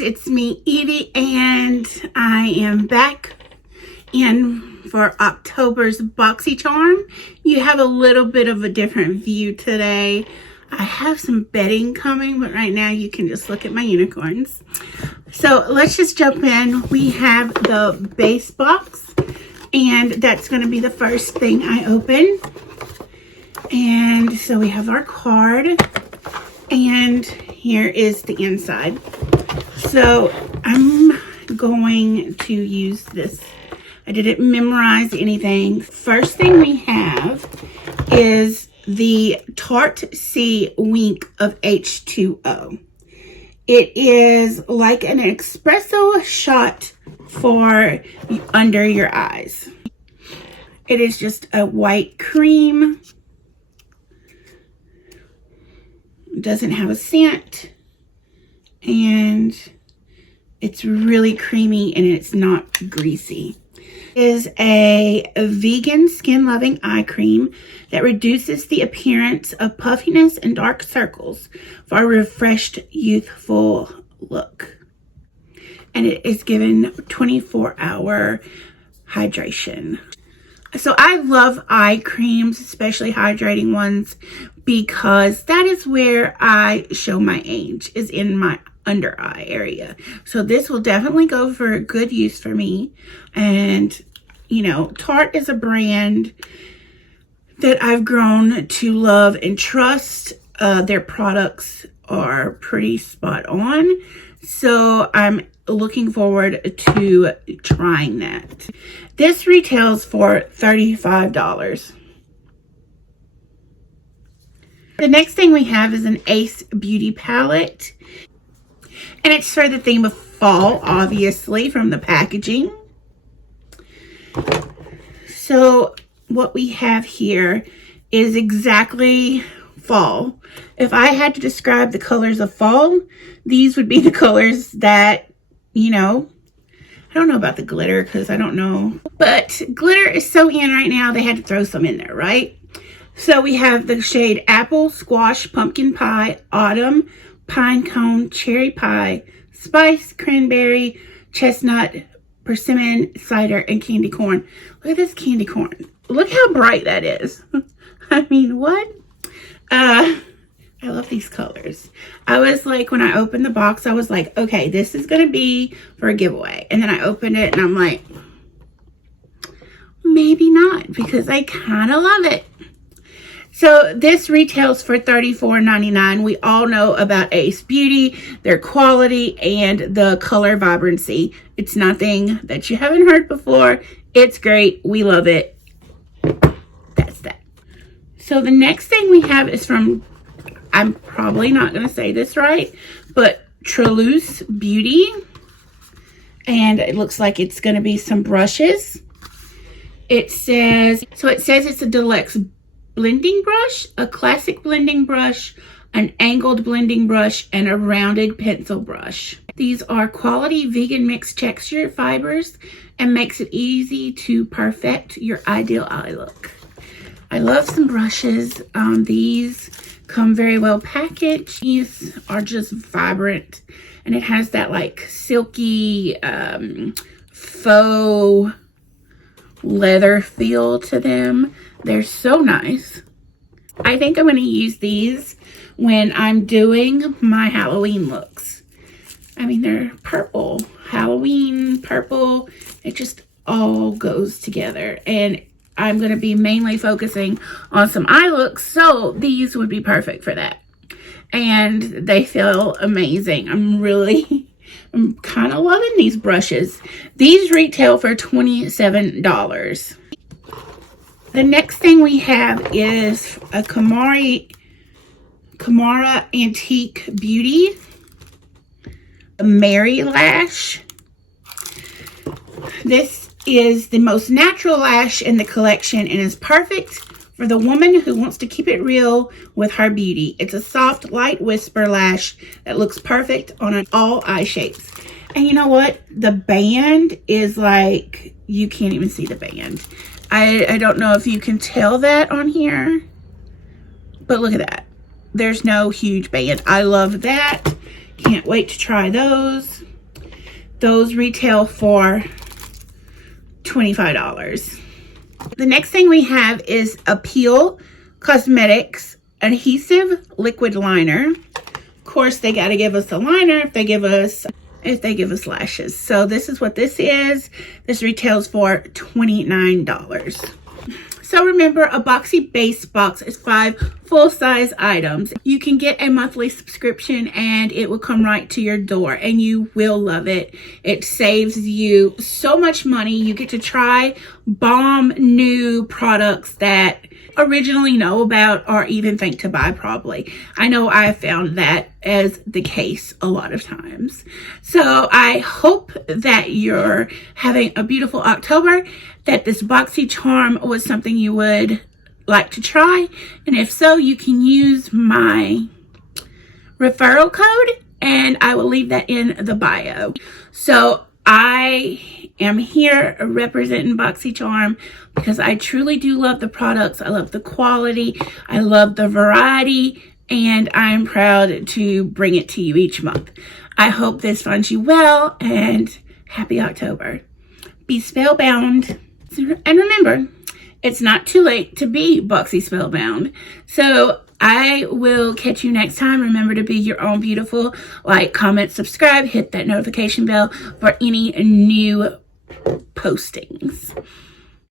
beauties, it's me, Evie, and I am back in for October's Boxy Charm. You have a little bit of a different view today. I have some bedding coming, but right now you can just look at my unicorns. So let's just jump in. We have the base box, and that's going to be the first thing I open. And so we have our card, and here is the inside. So I'm going to use this. I didn't memorize anything. First thing we have is the Tarte Wink of H2O. It is like an espresso shot for under your eyes. It is just a white cream. It doesn't have a scent. And it's really creamy and it's not greasy. It is a vegan skin loving eye cream that reduces the appearance of puffiness and dark circles for a refreshed youthful look. And it is given 24-hour hydration. So I love eye creams, especially hydrating ones, because that is where I show my age, is in my under eye area. So this will definitely go for good use for me. And you know, Tarte is a brand that I've grown to love and trust. Their products are pretty spot on. So I'm looking forward to trying that. This retails for $35. The next thing we have is an Ace Beauty palette. And it's for the theme of fall, obviously, from the packaging. So what we have here is exactly fall. If I had to describe the colors of fall, these would be the colors that, you know, I don't know about the glitter because I don't know. But glitter is so in right now, they had to throw some in there, right? So we have the shade Apple, Squash, Pumpkin Pie, Autumn, Pine Cone, Cherry Pie, Spice, Cranberry, Chestnut, Persimmon, Cider, and Candy Corn. Look at this candy corn. Look how bright that is. I mean, what? I love these colors. I was like, when I opened the box, I was like, okay, this is going to be for a giveaway. And then I opened it and I'm like, maybe not, because I kind of love it. So this retails for $34.99. We all know about Ace Beauty, their quality, and the color vibrancy. It's nothing that you haven't heard before. It's great. We love it. That's that. So the next thing we have is from, I'm probably not going to say this right, but Tresluce Beauty. And it looks like it's going to be some brushes. It says it's a deluxe blending brush, a classic blending brush, an angled blending brush, and a rounded pencil brush. These are quality vegan mixed texture fibers and makes it easy to perfect your ideal eye look. I love some brushes. These come very well packaged. These are just vibrant, and it has that like silky faux leather feel to them. They're so nice. I think I'm going to use these when I'm doing my Halloween looks. I mean, they're purple. Halloween, purple. It just all goes together. And I'm going to be mainly focusing on some eye looks, so these would be perfect for that. And they feel amazing. I'm kind of loving these brushes. These retail for $27. The next thing we have is a Camara Antique Beauty, a Mary Lash. This is the most natural lash in the collection and is perfect for the woman who wants to keep it real with her beauty. It's a soft, light whisper lash that looks perfect on all eye shapes. And you know what? The band is like, you can't even see the band. I don't know if you can tell that on here, but look at that. There's no huge band. I love that. Can't wait to try those. Those retail for $25. The next thing we have is Appeal Cosmetics Adhesive Liquid Liner. Of course, they got to give us a liner if they give us lashes. So this is what this is. This retails for $29. So remember, a Boxy base box is 5 full-size items. You can get a monthly subscription and it will come right to your door and you will love it. It saves you so much money. You get to try bomb new products that originally know about or even think to buy probably. I know I found that as the case a lot of times. So I hope that you're having a beautiful October, that this Boxy Charm was something you would like to try, and if so, you can use my referral code and I will leave that in the bio. So I am here representing Boxy Charm because I truly do love the products. I love the quality, I love the variety, and I'm proud to bring it to you each month. I hope this finds you well, and happy October. Be spellbound. And remember, it's not too late to be Boxy Spellbound. So I will catch you next time. Remember to be your own beautiful. Like, comment, subscribe, hit that notification bell for any new postings.